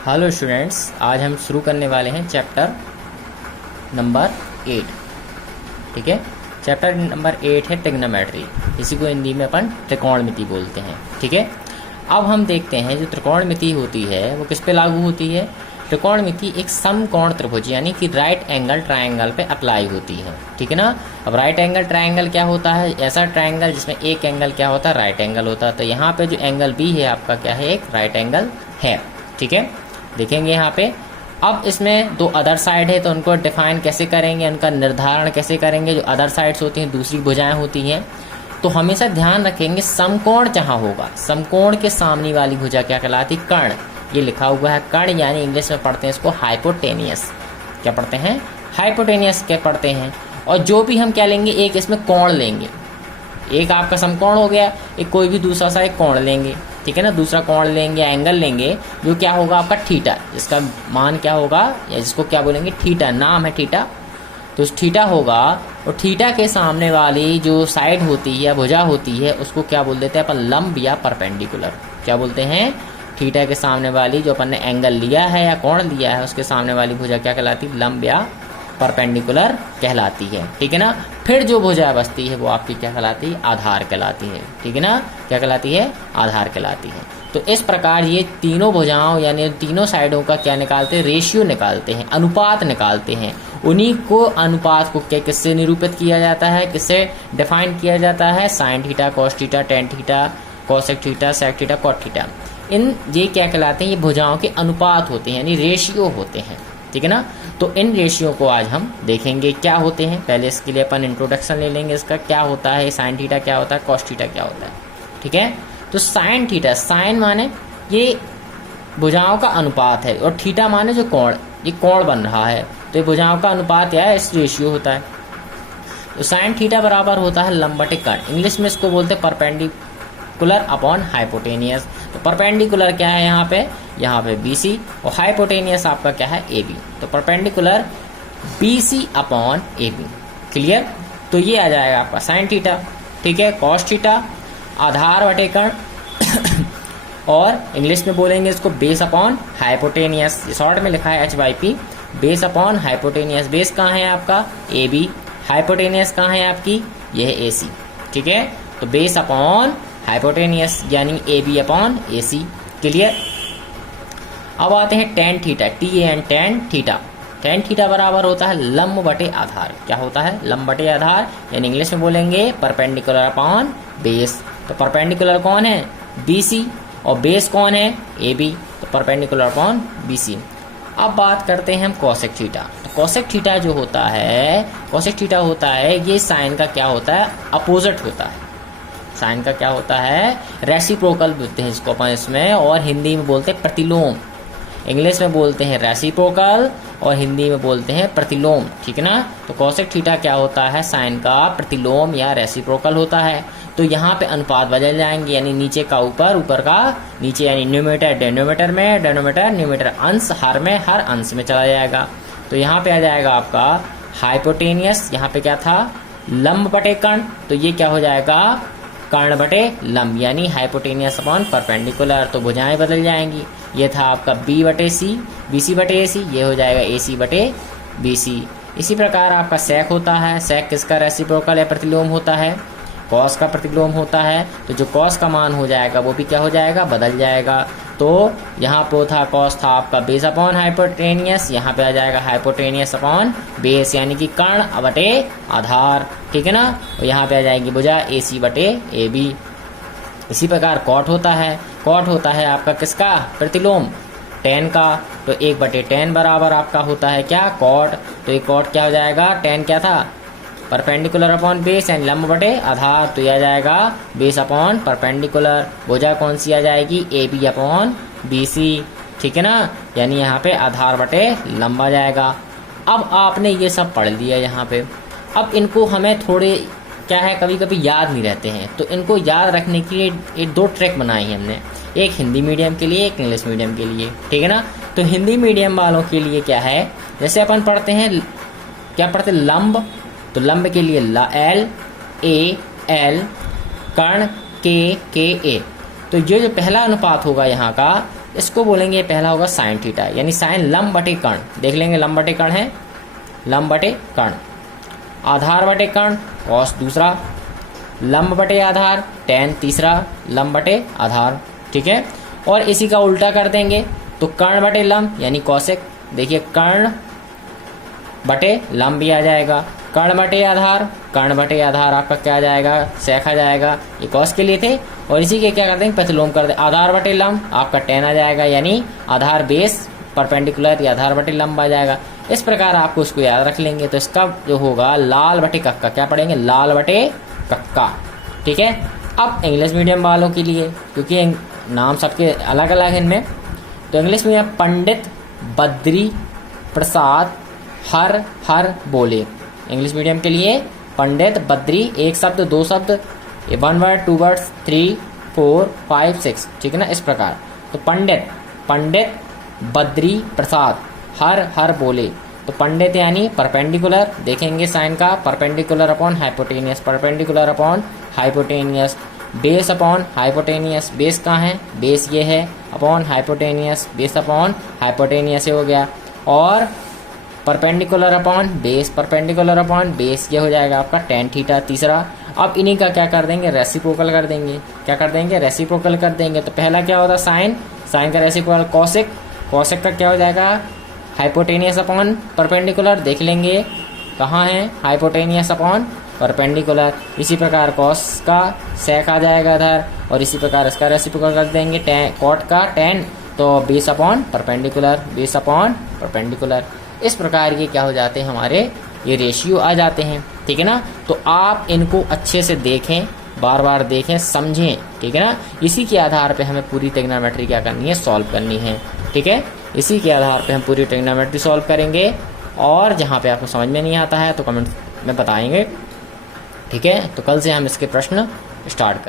Hello students, आज हम शुरू करने वाले हैं चैप्टर नंबर 8। ठीक है, चैप्टर नंबर 8 है ट्रिग्नोमेट्री। इसी को हिंदी में अपन त्रिकोणमिति बोलते हैं। ठीक है, अब हम देखते हैं जो त्रिकोणमिति होती है वो किस पे लागू होती है। त्रिकोणमिति एक समकोण त्रिभुज यानी कि राइट एंगल ट्रायंगल पे अप्लाई होती है। ठीक है ना। अब राइट एंगल ट्रायंगल क्या होता है? ऐसा ट्रायंगल जिसमें एक एंगल क्या होता है? राइट एंगल होता है। तो यहाँ पे जो एंगल बी है आपका क्या है? एक राइट एंगल है। ठीक है, देखेंगे यहाँ पे। अब इसमें दो अदर साइड है तो उनको डिफाइन कैसे करेंगे, उनका निर्धारण कैसे करेंगे। जो अदर साइड्स होती हैं, दूसरी भुजाएं होती हैं, तो हमेशा ध्यान रखेंगे समकोण जहां होगा, समकोण के सामने वाली भुजा क्या कहलाती? कर्ण। ये लिखा हुआ है कर्ण, यानी इंग्लिश में पढ़ते हैं इसको हाइपोटेनियस। क्या पढ़ते हैं? हाइपोटेनियस क्या पढ़ते हैं। और जो भी हम क्या लेंगे, एक इसमें कोण लेंगे। एक आपका समकोण हो गया, एक कोई भी दूसरा सा एक कोण लेंगे। ठीक है ना, दूसरा कोण लेंगे, एंगल लेंगे, जो क्या होगा आपका थीटा। इसका मान क्या होगा, या जिसको क्या बोलेंगे? थीटा। नाम है थीटा, तो थीटा होगा। और थीटा के सामने वाली जो साइड होती है या भुजा होती है उसको क्या बोल देते हैं अपन? लंब या परपेंडिकुलर। क्या बोलते हैं? थीटा के सामने वाली जो अपन ने एंगल लिया है या कोण लिया है उसके सामने वाली भुजा क्या कहलाती? लंब या परपेंडिकुलर कहलाती है। ठीक है ना। फिर जो भुजा बचती है वो आपकी क्या कहलाती है? आधार कहलाती है। ठीक है ना, क्या कहलाती है? आधार कहलाती है। तो इस प्रकार ये तीनों भुजाओं यानी तीनों साइडों का क्या निकालते हैं? रेशियो निकालते हैं, अनुपात निकालते हैं। उन्हीं को अनुपात को क्या किससे निरूपित किया जाता है, किससे डिफाइन किया जाता है? Sine theta, cos theta, tan theta, cosec theta, sec theta, cot theta. इन ये क्या कहलाते हैं? ये भुजाओं के अनुपात होते हैं यानी रेशियो होते हैं। ठीक है ना। तो इन रेशियो को आज हम देखेंगे क्या होते हैं। पहले इसके लिए अपन इंट्रोडक्शन ले लेंगे, इसका क्या होता है, साइन थीटा क्या होता है, कॉस थीटा क्या होता है। ठीक है, तो साइन थीटा, साइन माने ये भुजाओं का अनुपात है, और थीटा माने जो कोण, ये कोण बन रहा है, तो ये भुजाओं का अनुपात या इस रेशियो होता है। तो साइन थीटा बराबर होता है लंब बटे कर्ण। इंग्लिश में इसको बोलते हैं परपेंडिकुलर अपॉन हाइपोटेनियस। तो परपेंडिकुलर क्या है यहाँ पे BC, और हाइपोटेनियस आपका क्या है? AB। तो perpendicular BC upon AB। Clear. तो ये आ जाएगा आपका साइन थीटा। ठीक है, कॉस थीटा आधार बटे कर्ण और इंग्लिश में बोलेंगे इसको बेस अपॉन हाइपोटेनियस। शॉर्ट में लिखा है HYP, base upon hypotenuse. Base कहाँ है आपका? AB। हाइपोटेनियस कहाँ है आपकी? यह है AC। ठीक है, तो बेस अपॉन हाइपोटेनियस यानी AB अपॉन AC। क्लियर। अब आते हैं tan theta, TAN, tan theta. Tan theta बराबर होता है लंब बटे आधार। क्या होता है? लंब बटे आधार, यानी इंग्लिश में बोलेंगे परपेंडिकुलर अपॉन बेस। तो परपेंडिकुलर कौन है? BC, और बेस कौन है? AB। तो परपेंडिकुलर अपॉन BC। अब बात करते हैं हम कोसेक थीटा। तो कोसेक थीटा जो होता है, कोसेक थीटा होता है ये साइन का क्या होता है? अपोजिट होता है। साइन का क्या होता है? रेसिप्रोकल बोलते हैं इसको अपन इसमें, और हिंदी में बोलते हैं प्रतिलोम। इंग्लिश में बोलते हैं रेसिप्रोकल और हिंदी में बोलते हैं प्रतिलोम। ठीक है ना। तो कोसेक थीटा क्या होता है? साइन का प्रतिलोम या रेसिप्रोकल होता है। तो यहाँ पे अनुपात बदल जाएंगे, यानी नीचे का ऊपर, ऊपर का नीचे, यानी न्यूमेटर डेनोमीटर में, डेनोमीटर न्यूमेटर, अंश हर में, हर अंश में चला जाएगा। तो यहाँ पे आ जाएगा आपका हाइपोटेनियस। यहाँ पे क्या था? लंब बटे कर्ण। तो ये क्या हो जाएगा? कर्ण बटे लंब, यानी हाइपोटेनियस अपॉन परपेंडिकुलर। तो भुजाएं बदल जाएंगी। ये था आपका B बटे C, BC बटे AC। ये हो जाएगा AC बटे BC। इसी प्रकार आपका सेक होता है। सेक किसका रेसिप्रोकल या प्रतिलोम होता है? कॉस का प्रतिलोम होता है। तो जो कॉस का मान हो जाएगा वो भी क्या हो जाएगा? बदल जाएगा। तो यहाँ पे था कॉस था आपका बेस अपॉन हाइपोटेनियस, यहाँ पे आ जाएगा हाइपोटेनियस अपॉन बेस, यानी कि कर्ण बटे आधार। ठीक है ना। और यहाँ पे आ जाएगी भुजा AC बटे AB। इसी प्रकार कॉट होता है। कॉट होता है आपका किसका? प्रतिलोम, टेन का। तो 1 बटे टेन बराबर आपका होता है क्या? कॉट। तो ये कॉट क्या हो जाएगा? टेन क्या था? परपेंडिकुलर अपॉन बेस एंड लंब बटे आधार। तो यह आ जाएगा बेस अपॉन परपेंडिकुलर। भुजा कौन सी आ जाएगी? AB upon BC। ठीक है ना, यानी यहाँ पे आधार बटे लंब आ जाएगा। अब आपने ये सब पढ़ लिया यहाँ पे। अब इनको हमें थोड़े क्या है, कभी कभी याद नहीं रहते हैं, तो इनको याद रखने के लिए एक दो ट्रिक बनाई है हमने, एक हिंदी मीडियम के लिए, एक इंग्लिश मीडियम के लिए। ठीक है ना। तो हिंदी मीडियम वालों के लिए क्या है, जैसे अपन पढ़ते हैं, क्या पढ़ते हैं? लंब। तो लंब के लिए L A L, Karna K K A। तो ये जो पहला अनुपात होगा यहाँ का, इसको बोलेंगे पहला होगा साइन थीटा, यानी साइन लंब बटे कर्ण। देख लेंगे लंब बटे कर्ण है, लंब बटे कर्ण। आधार बटे कर्ण कॉस दूसरा, लंब बटे आधार टेन तीसरा, लंब बटे आधार। ठीक है, और इसी का उल्टा कर देंगे तो कर्ण बटे लंब यानी कौशिक। देखिए कर्ण बटे लंब भी आ जाएगा, कर्ण बटे आधार, कर्ण बटे आधार आपका क्या आ जाएगा, सेक आ जाएगा। ये कॉस के लिए थे, और इसी के क्या कर देंगे प्रतिलोम कर दे, आधार बटे लंब आपका टेन आ जाएगा, यानी आधार बेस परपेंडिकुलर या आधार बटे लंब आ जाएगा। इस प्रकार आपको इसको याद रख लेंगे। तो इसका जो होगा लाल बटे कक्का, क्या पढ़ेंगे, लाल बटे कक्का। ठीक है, अब इंग्लिश मीडियम वालों के लिए, क्योंकि नाम सबके अलग अलग हैं इनमें, तो इंग्लिश मीडियम पंडित बद्री प्रसाद हर हर बोले। इंग्लिश मीडियम के लिए पंडित बद्री, एक शब्द दो शब्द, 1 वर्ड 2 वर्ड्स 3 4 5 6। ठीक है ना, इस प्रकार। तो पंडित बद्री प्रसाद हर हर बोले। तो पंडित यानी परपेंडिकुलर, देखेंगे साइन का, perpendicular upon hypotenuse, perpendicular upon hypotenuse, base upon hypotenuse, base कहाँ है, बेस ये है, upon hypotenuse, base upon hypotenuse हो गया, और perpendicular upon base, perpendicular upon base, ये हो जाएगा आपका टेन थीटा तीसरा। अब इन्हीं का क्या कर देंगे, रेसिप्रोकल कर देंगे। क्या कर देंगे, रेसिप्रोकल कर देंगे। तो पहला क्या होता, साइन, साइन का रेसिप्रोकल कॉसिक, कॉसिक का क्या हो जाएगा, हाइपोटेनियस अपॉन परपेंडिकुलर। देख लेंगे कहाँ है, हाइपोटेनियस अपॉन परपेंडिकुलर। इसी प्रकार कॉस का सेक आ जाएगा इधर, और इसी प्रकार इसका रेसिप्रोकल कर देंगे, कॉट का टेन, तो base upon perpendicular, base upon perpendicular. इस प्रकार ये क्या हो जाते हैं, हमारे ये रेशियो आ जाते हैं। ठीक है ना, तो आप इनको अच्छे से देखें, बार बार देखें, समझें। ठीक है ना, इसी के आधार पे हमें पूरी ट्रिग्नोमेट्री क्या करनी है, सॉल्व करनी है। ठीक है, इसी के आधार पे हम पूरी ट्रिग्नोमेट्री सॉल्व करेंगे, और जहाँ पे आपको समझ में नहीं आता है तो कमेंट में बताएंगे। ठीक है, तो कल से हम इसके प्रश्न स्टार्ट करें।